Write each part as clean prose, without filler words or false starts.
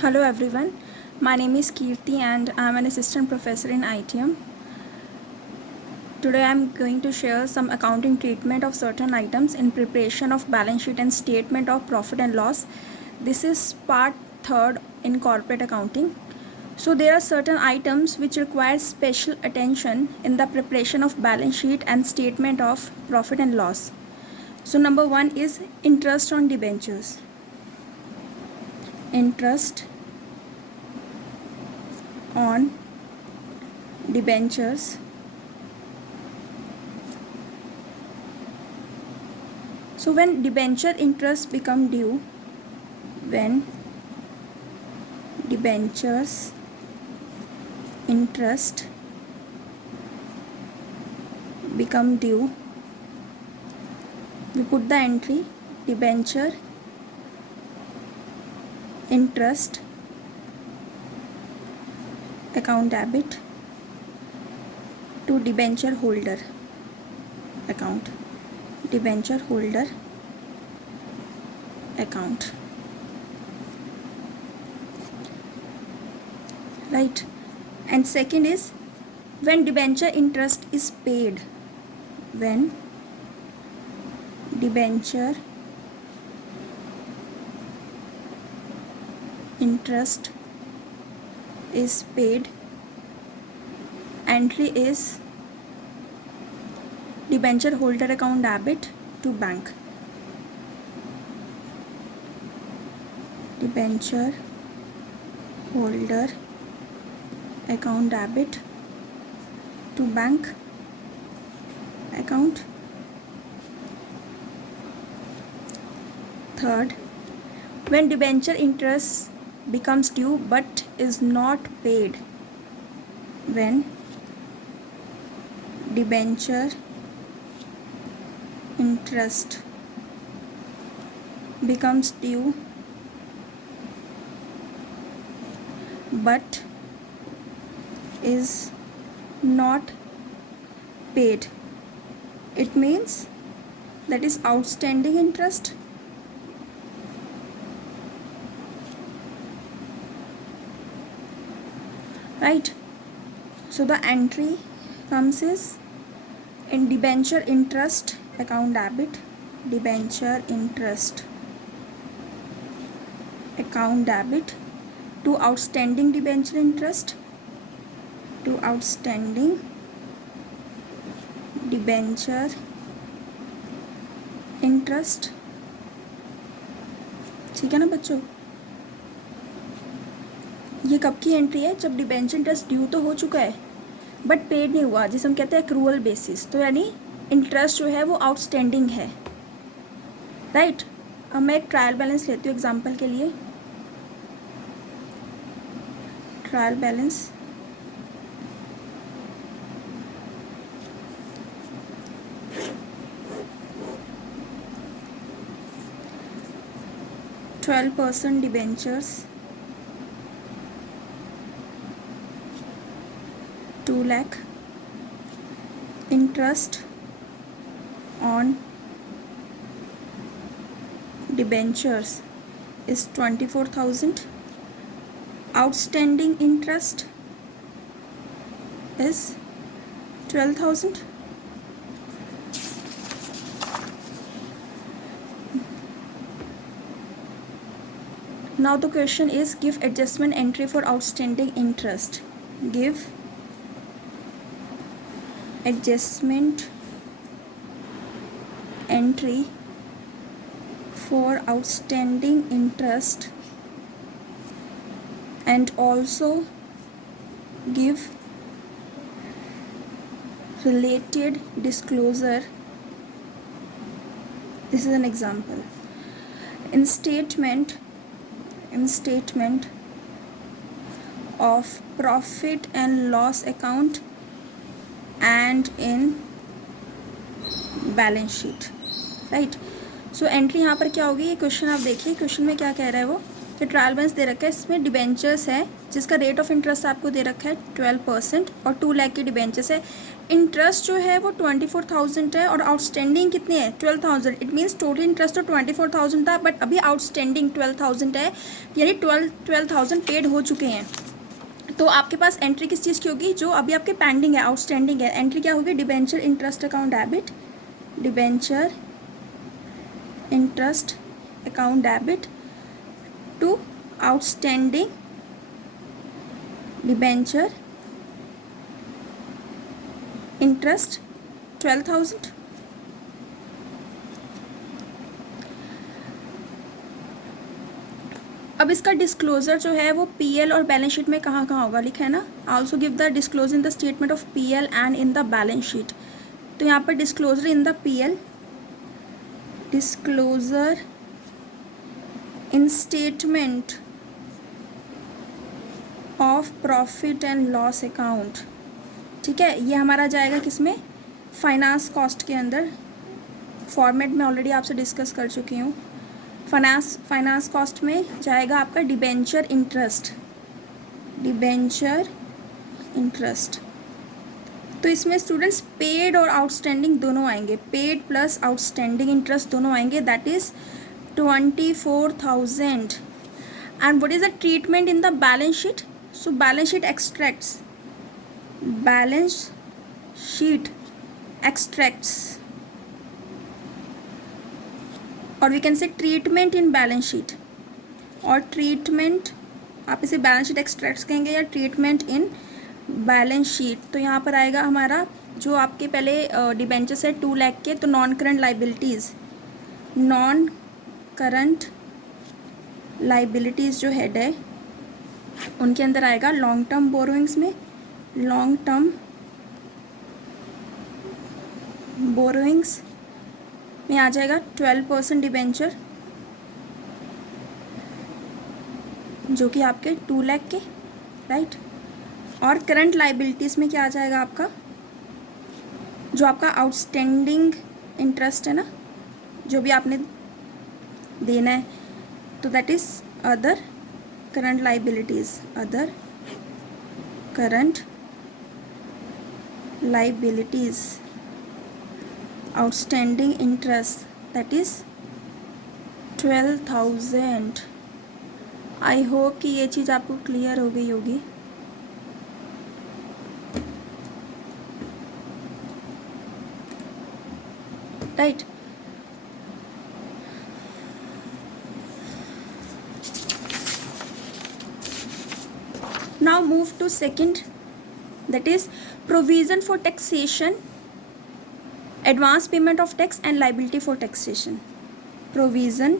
Hello everyone, my name is Kirti and I am an assistant professor in ITM. Today I am going to share some accounting treatment of certain items in preparation of balance sheet and statement of profit and loss. This is part 3rd in corporate accounting. So there are certain items which require special attention in the preparation of balance sheet and statement of profit and loss. So number 1 is interest on debentures. Interest on debentures. So when debenture interest become due, when debentures interest become due, we put the entry debenture interest account debit to debenture holder account, debenture holder account, right? And second is when debenture interest is paid, when debenture interest is paid, entry is debenture holder account debit to bank, debenture holder account debit to bank account. Third, when debenture interest becomes due but is not paid, when debenture interest becomes due but is not paid, it means that is outstanding interest. Right? So the entry comes is in debenture interest account debit, debenture interest account debit to outstanding debenture interest, to outstanding debenture interest. ठीक है ना बच्चों? ये कब की entry है? जब debenture interest due तो हो चुका है बट पेड नहीं हुआ, जिसे हम कहते हैं एक्रूअल बेसिस, तो यानी इंटरेस्ट जो है वो आउटस्टैंडिंग है, राइट? अब मैं एक ट्रायल बैलेंस लेती हूँ एग्जांपल के लिए. Trial balance %12 debentures, 2 lakh, interest on debentures is 24,000, outstanding interest is 12,000. Now the question is give adjustment entry for outstanding interest. Give adjustment entry for outstanding interest and also give related disclosure. This is an example. In statement of profit and loss account and in balance sheet, right? So entry यहाँ पर क्या होगी? ये question आप देखिए, question में क्या कह रहा है वो ये ट्रायल बैलेंस दे रखा है, इसमें डिबेंचर्स है जिसका रेट ऑफ इंटरेस्ट आपको दे रखा है 12% और 2 लाख की डिबेंचर्स है। इंटरेस्ट जो है वो 24,000 है और आउटस्टैंडिंग कितनी है 12,000। इट मीन्स टोटल इंटरेस्ट तो 24,000 था बट अभी आउटस्टैंडिंग 12,000 है, यानी 12,000 पेड हो चुके हैं। तो आपके पास एंट्री किस चीज़ की होगी, जो अभी आपके पेंडिंग है, आउटस्टैंडिंग है, एंट्री क्या होगी, debenture interest account debit, debenture interest account debit to outstanding debenture interest 12,000। अब इसका डिस्क्लोजर जो है वो पीएल और बैलेंस शीट में कहाँ कहाँ होगा, लिखा है ना, also give the disclosure in the statement of PL and in the balance sheet. तो यहाँ पर disclosure in the PL, disclosure in statement of profit and loss account, ठीक है, ये हमारा जाएगा किसमें, फाइनेंस कॉस्ट के अंदर। फॉर्मेट में ऑलरेडी आपसे डिस्कस कर चुकी हूँ। फाइनेंस कॉस्ट में जाएगा आपका डिबेंचर इंटरेस्ट, डिबेंचर इंटरेस्ट। तो इसमें स्टूडेंट्स पेड और आउटस्टैंडिंग दोनों आएंगे, पेड प्लस आउटस्टैंडिंग इंटरेस्ट दोनों आएंगे, that is 24,000। And what is the treatment in the balance sheet, so balance sheet extracts, balance sheet extracts, और we can say treatment in balance sheet, और treatment आप इसे balance sheet extracts कहेंगे या treatment in balance sheet. तो यहाँ पर आएगा हमारा जो आपके पहले डिबेंचर्स है 2 लाख के, तो non current liabilities, non current liabilities जो हेड है उनके अंदर आएगा लॉन्ग टर्म बोरोइंग्स में, लॉन्ग टर्म बोरोइंग्स में आ जाएगा 12% डिबेंचर जो कि आपके 2 लाख के, राइट। और करंट लाइबिलिटीज़ में क्या आ जाएगा आपका, जो आपका आउटस्टैंडिंग इंटरेस्ट है ना, जो भी आपने देना है, तो that is other current liabilities, other current liabilities, outstanding interest that is 12,000। I hope कि ये चीज़ आपको क्लियर हो गई होगी। Right, now move to second, that is provision for taxation, advance payment of tax and liability for taxation, provision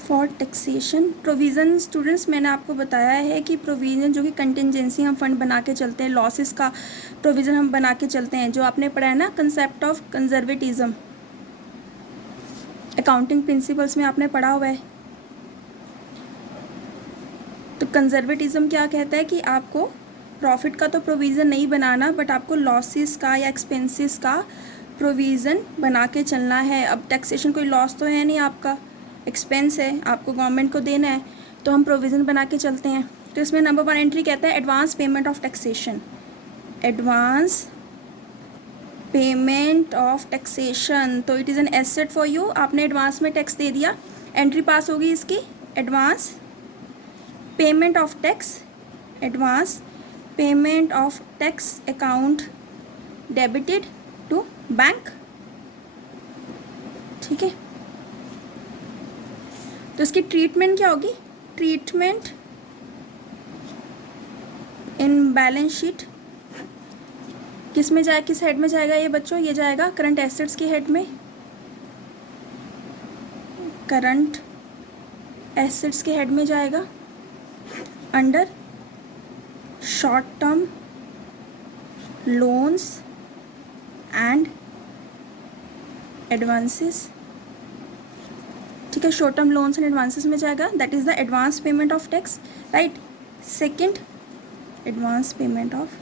for taxation. Provision students मैंने आपको बताया है कि प्रोविज़न जो कि कंटिजेंसी हम फंड बना के चलते हैं, लॉसेस का प्रोविज़न हम बना के चलते हैं, जो आपने पढ़ा है ना concept of conservatism, accounting principles में आपने पढ़ा हुआ है। तो कंजर्वेटिज्म क्या कहता है कि आपको प्रॉफिट का तो प्रोविज़न नहीं बनाना, बट आपको लॉसेस का या एक्सपेंसेस का प्रोविज़न बना के चलना है। अब टैक्सेशन कोई लॉस तो है नहीं, आपका एक्सपेंस है, आपको गवर्नमेंट को देना है, तो हम प्रोविज़न बना के चलते हैं। तो इसमें नंबर 1 एंट्री कहता है advance payment of taxation, advance payment of taxation. तो it is an asset for you, आपने एडवांस में टैक्स दे दिया, एंट्री पास होगी इसकी, advance payment of tax, advance payment of tax account debited to bank, ठीक है। तो इसकी ट्रीटमेंट क्या होगी, ट्रीटमेंट इन बैलेंस शीट किस में जाए, किस हेड में जाएगा ये बच्चों, ये जाएगा करंट एसेट्स के हेड में, करंट एसेट्स के हेड में जाएगा, under short term loans and advances, ठीक है, short term loans and advances में जाएगा, that is the advance payment of tax, right. Second, advance payment of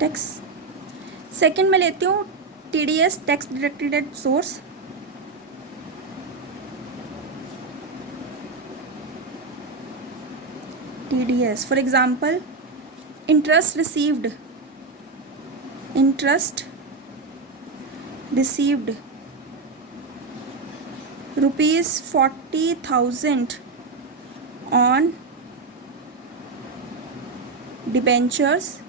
tax. Second में लेती हूँ TDS, tax deducted at source, TDS. For example, interest received rupees 40,000 on debentures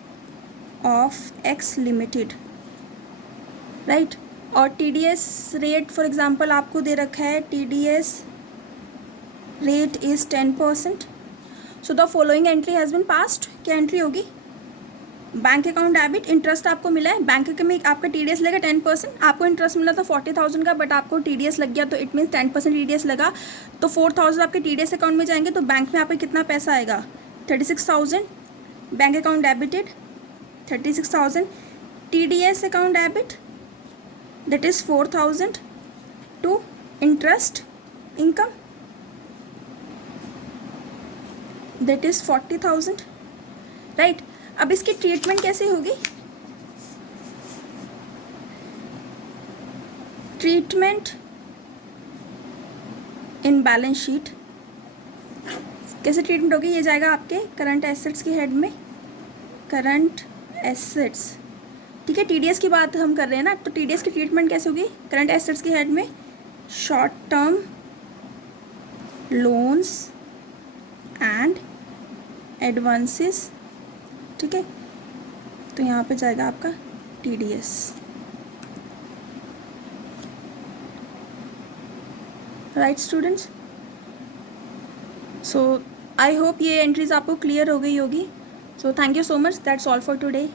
of X Limited, right. और TDS rate for example आपको दे रखा है, TDS rate is 10%. So the following entry has been passed. क्या entry होगी? Bank account debit, interest आपको मिला है, bank में आपका TDS लगा 10%. आपको इंटरेस्ट मिला था 40,000 का, बट आपको TDS लग गया, तो इट मीन्स 10% TDS लगा, तो 4,000 आपके TDS अकाउंट में जाएंगे, तो बैंक में आपका कितना पैसा आएगा? 36,000. Bank account debited 36,000. TDS account debit, that is 4,000 to interest income, that is 40,000, right. अब इसकी ट्रीटमेंट कैसे होगी? ट्रीटमेंट इन बैलेंस शीट कैसे ट्रीटमेंट होगी? ये जाएगा आपके करंट एसेट्स के हेड में, करंट एसेट्स, ठीक है. TDS की बात हम कर रहे हैं ना, तो TDS की ट्रीटमेंट कैसे होगी? करंट एसेट्स के हेड में short term loans and advances, ठीक है. तो यहाँ पे जाएगा आपका TDS, right students. So I hope ये एंट्रीज आपको क्लियर हो गई होगी. So thank you so much. That's all for today.